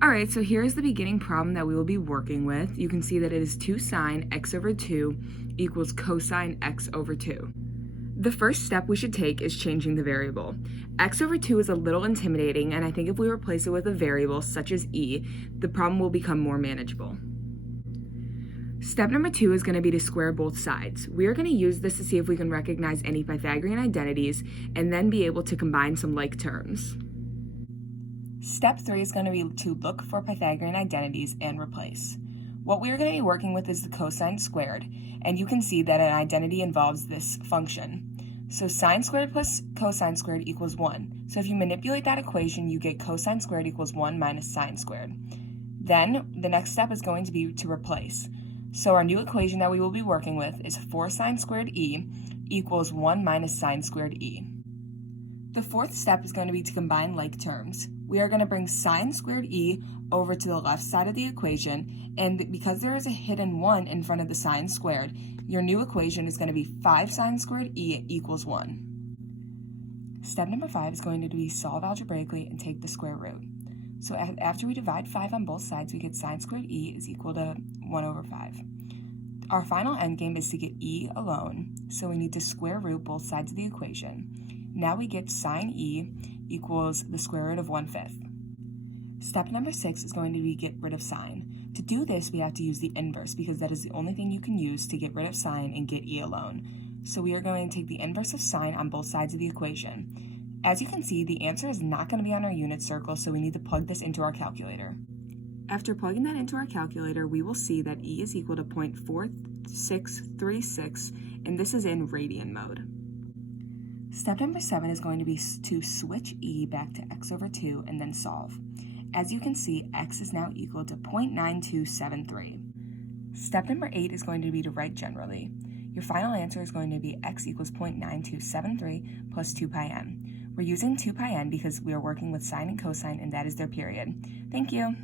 All right, so here's the beginning problem that we will be working with. You can see that it is 2 sine x over 2 equals cosine x over 2. The first step we should take is changing the variable. X over 2 is a little intimidating, and I think if we replace it with a variable such as e, the problem will become more manageable. Step number 2 is going to be to square both sides. We are going to use this to see if we can recognize any Pythagorean identities and then be able to combine some like terms. Step 3 is going to be to look for Pythagorean identities and replace. What we are going to be working with is the cosine squared, and you can see that an identity involves this function. So sine squared plus cosine squared equals 1. So if you manipulate that equation, you get cosine squared equals 1 minus sine squared. Then the next step is going to be to replace. So our new equation that we will be working with is 4 sine squared e equals 1 minus sine squared e. The fourth step is going to be to combine like terms. We are going to bring sine squared e over to the left side of the equation, and because there is a hidden 1 in front of the sine squared, your new equation is going to be 5 sine squared e equals 1. Step number 5 is going to be solve algebraically and take the square root. So after we divide 5 on both sides, we get sine squared e is equal to 1 over 5. Our final endgame is to get e alone, so we need to square root both sides of the equation. Now we get sine e equals the square root of 1/5. Step number 6 is going to be get rid of sine. To do this, we have to use the inverse because that is the only thing you can use to get rid of sine and get e alone. So we are going to take the inverse of sine on both sides of the equation. As you can see, the answer is not going to be on our unit circle, so we need to plug this into our calculator. After plugging that into our calculator, we will see that e is equal to 0.4636, and this is in radian mode. Step number 7 is going to be to switch e back to x over 2 and then solve. As you can see, x is now equal to 0.9273. Step number 8 is going to be to write generally. Your final answer is going to be x equals 0.9273 plus 2 pi n. We're using 2 pi n because we are working with sine and cosine, and that is their period. Thank you.